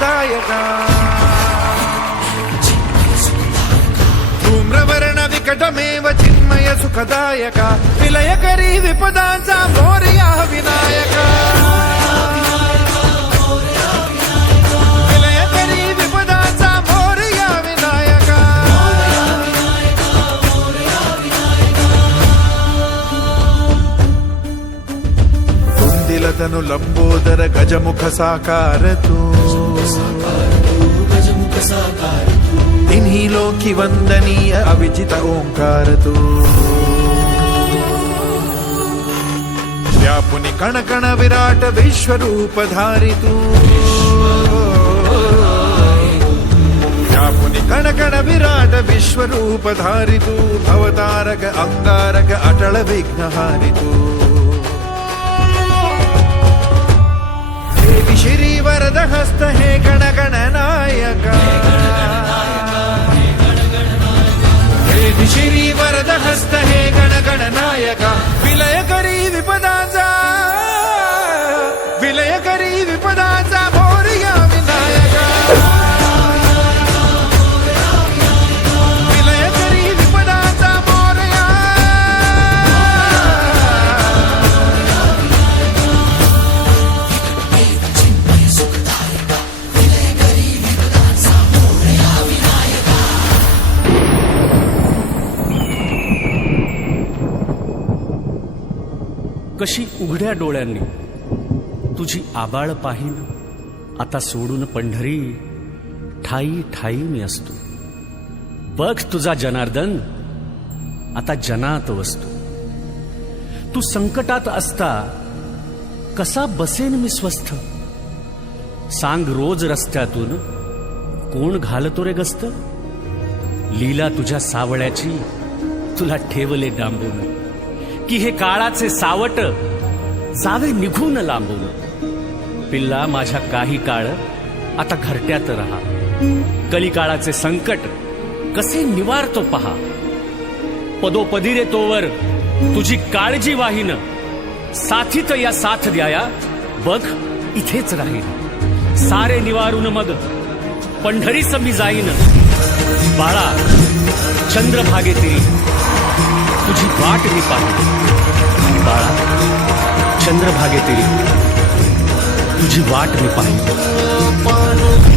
ದಾಯಕ ಧೂಮ್ರವರ್ಣ ವಿಕಟಮೇವ ಚಿನ್ಮಯ ಸುಖದಾಯಕ ವಿಲಯಕರಿ ವಿಪದಾಂಸ ಮೋರ್ಯ ವಿನಾಯಕ కుందిలతను లంబోదర గజముఖ సాకారతూ गजमुख साकार तू तिन्ही लोकी वंदनीय अविजित ओंकार तू व्यापुनी कण कण विराट विश्वरूप धारी तू व्यापुनी कण कण विराट विश्वरूप धारी तू भवतारक अंगारक अटळ विघ्नहारी हस्त हे गण नायका विलय करी विपदाचा विलय करी विपदाचा कशी उघड्या डोळ्यांनी तुझी आबाळ पाहीन आता सोडून पंढरी ठाई ठाई मी असतो. बघ तुझा जनार्दन आता जनात वसतो. तू संकटात असता कसा बसेन मी स्वस्थ? सांग रोज रस्त्यातून कोण घालतो रे गस्त? लीला तुझ्या सावळ्याची तुला ठेवले डांबून. की हे काळाचे सावट जावे निघून लांबून. पिल्ला माझ्या काही काळ आता घरट्यात राहा. कलिकाळाचे संकट कसे निवारतो पहा. पदोपदी रे तोवर तुझी काळजी वाहीन. साथीत या साथ द्याया बघ इथेच राहीन. सारे निवारून मग पंढरीस मी जाईन. बाळा चंद्रभागे तिरी तुझी वाट मी पाहिली बाळा चंद्रभागेतील तुझी वाट मी पाहिली